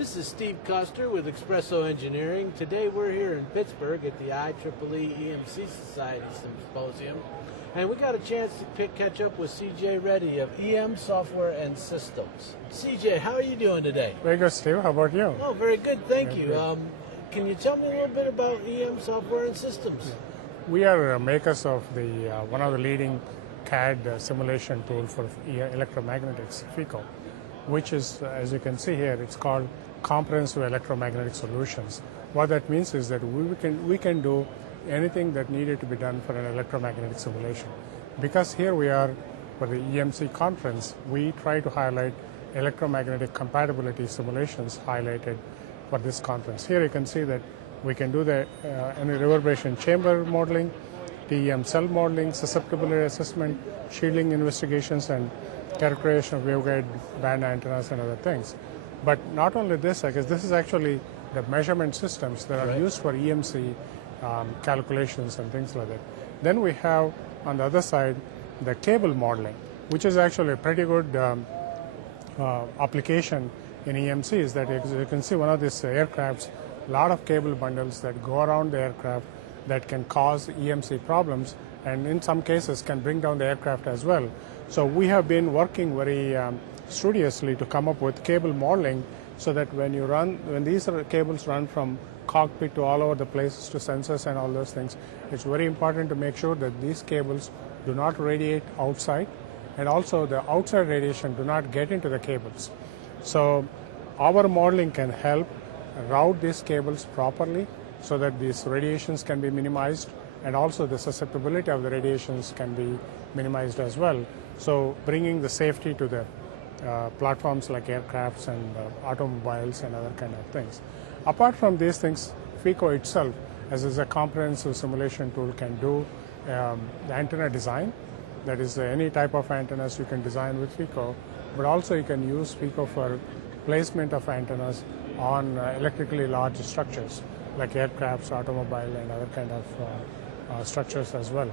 This is Steve Custer with Espresso Engineering. Today we're here in Pittsburgh at the IEEE EMC Society Symposium, and we got a chance to catch up with CJ Reddy of EM Software and Systems. CJ, how are you doing today? Very good, Steve. How about you? Oh, very good, thank you. Good. Can you tell me a little bit about EM Software and Systems? We are makers of the one of the leading CAD simulation tool for electromagnetics, FICO, which is, as you can see here, it's called Comprehensive Electromagnetic Solutions. What that means is that we can do anything that needed to be done for an electromagnetic simulation. Because here we are for the EMC conference, we try to highlight electromagnetic compatibility simulations highlighted for this conference. Here you can see that we can do the any reverberation chamber modeling, TEM cell modeling, susceptibility assessment, shielding investigations, and characterization of waveguide band antennas and other things. But not only this, I guess this is actually the measurement systems that are used for EMC calculations and things like that. Then we have on the other side the cable modeling, which is actually a pretty good application in EMC. Is that as you can see, one of these aircrafts, a lot of cable bundles that go around the aircraft that can cause EMC problems, and in some cases can bring down the aircraft as well. So we have been working very studiously to come up with cable modeling so that when these cables run from cockpit to all over the places to sensors and all those things, it's very important to make sure that these cables do not radiate outside, and also the outside radiation do not get into the cables. So our modeling can help route these cables properly so that these radiations can be minimized, and also the susceptibility of the radiations can be minimized as well. So bringing the safety to the platforms like aircrafts and automobiles and other kind of things. Apart from these things, FICO itself, as is a comprehensive simulation tool, can do the antenna design. That is, any type of antennas you can design with FICO, but also you can use FICO for placement of antennas on electrically large structures like aircrafts, automobile, and other kind of structures as well.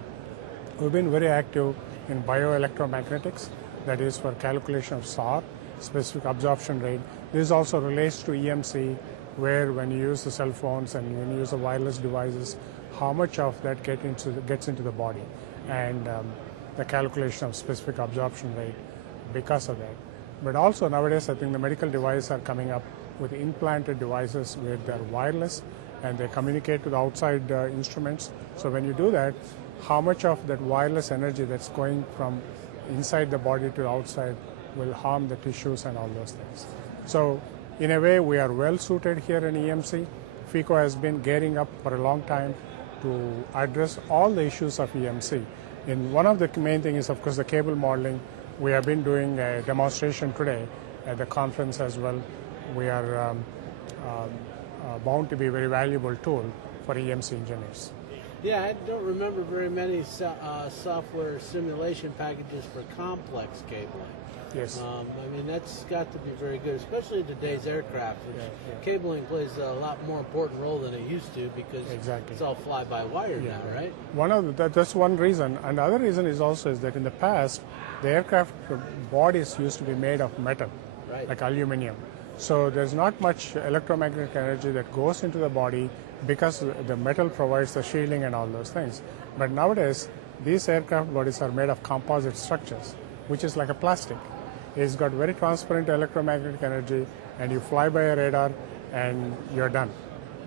We've been very active in bioelectromagnetics, that is for calculation of SAR, specific absorption rate. This also relates to EMC, where when you use the cell phones and when you use the wireless devices, how much of that gets into the body, and the calculation of specific absorption rate because of that. But also nowadays, I think the medical devices are coming up with implanted devices where they're wireless and they communicate to the outside instruments. So when you do that, how much of that wireless energy that's going from inside the body to the outside will harm the tissues and all those things. So in a way, we are well suited here in EMC. FICO has been gearing up for a long time to address all the issues of EMC. And one of the main things is, of course, the cable modeling. We have been doing a demonstration today at the conference as well. We are bound to be a very valuable tool for EMC engineers. Yeah, I don't remember very many software simulation packages for complex cabling. Yes. I mean, that's got to be very good, especially today's aircraft, which cabling plays a lot more important role than it used to, because it's all fly-by-wire now, right? That's one reason. And the other reason is that in the past, the aircraft bodies used to be made of metal, like aluminum. So there's not much electromagnetic energy that goes into the body because the metal provides the shielding and all those things. But nowadays, these aircraft bodies are made of composite structures, which is like a plastic. It's got very transparent electromagnetic energy, and you fly by a radar and you're done,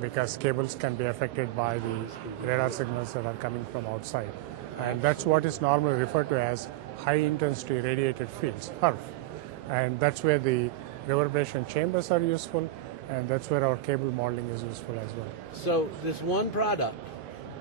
because cables can be affected by the radar signals that are coming from outside. And that's what is normally referred to as high intensity radiated fields, HERF. And that's where the reverberation chambers are useful, and that's where our cable modeling is useful as well. So this one product,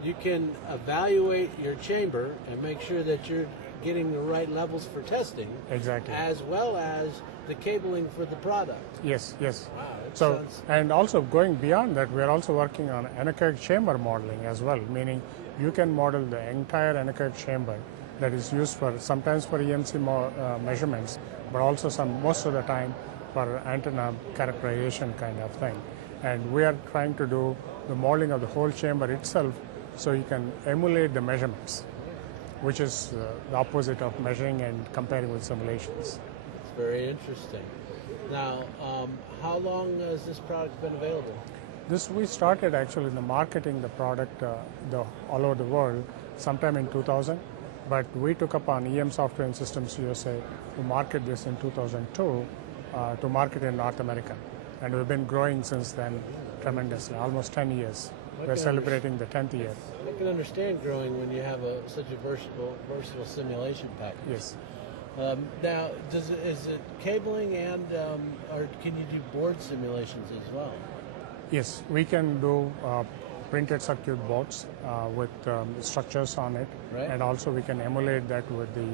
you can evaluate your chamber and make sure that you're getting the right levels for testing. Exactly. As well as the cabling for the product. Yes. Wow, So, and also going beyond that, we are also working on anechoic chamber modeling as well, meaning you can model the entire anechoic chamber that is used for sometimes for EMC measurements, but also most of the time for antenna characterization kind of thing. And we are trying to do the modeling of the whole chamber itself so you can emulate the measurements, which is the opposite of measuring and comparing with simulations. very interesting. Now, how long has this product been available? We started actually the marketing the product all over the world sometime in 2000, but we took upon EM Software and Systems USA to market this in 2002 to market in North America. And we've been growing since then tremendously, almost 10 years. We're celebrating the 10th year. I can understand growing when you have such a versatile simulation package. Yes. Now, is it cabling and, or can you do board simulations as well? Yes, we can do printed circuit boards with structures on it, right. And also we can emulate that with the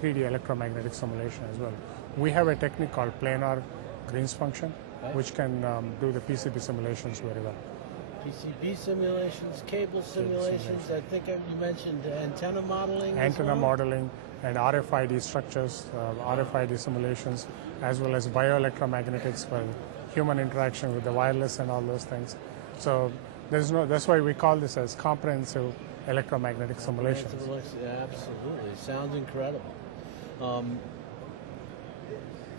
3D electromagnetic simulation as well. We have a technique called planar Green's function, right, which can do the PCB simulations very well. PCB simulations, cable simulations, I think you mentioned antenna modeling. Antenna modeling and RFID structures, RFID simulations, as well as bioelectromagnetics for human interaction with the wireless and all those things. So that's why we call this as comprehensive electromagnetic simulations. Yeah, absolutely. Sounds incredible.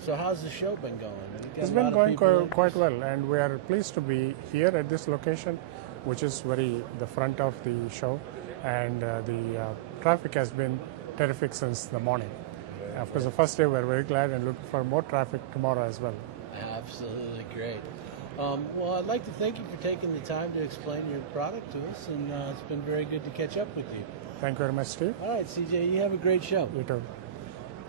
So how's the show been going? It's been going quite well, and we are pleased to be here at this location, which is the front of the show, and the traffic has been terrific since the morning. Of course, the first day we're very glad and looking for more traffic tomorrow as well. Absolutely great. Well, I'd like to thank you for taking the time to explain your product to us, and it's been very good to catch up with you. Thank you very much, Steve. All right, CJ, you have a great show. You too.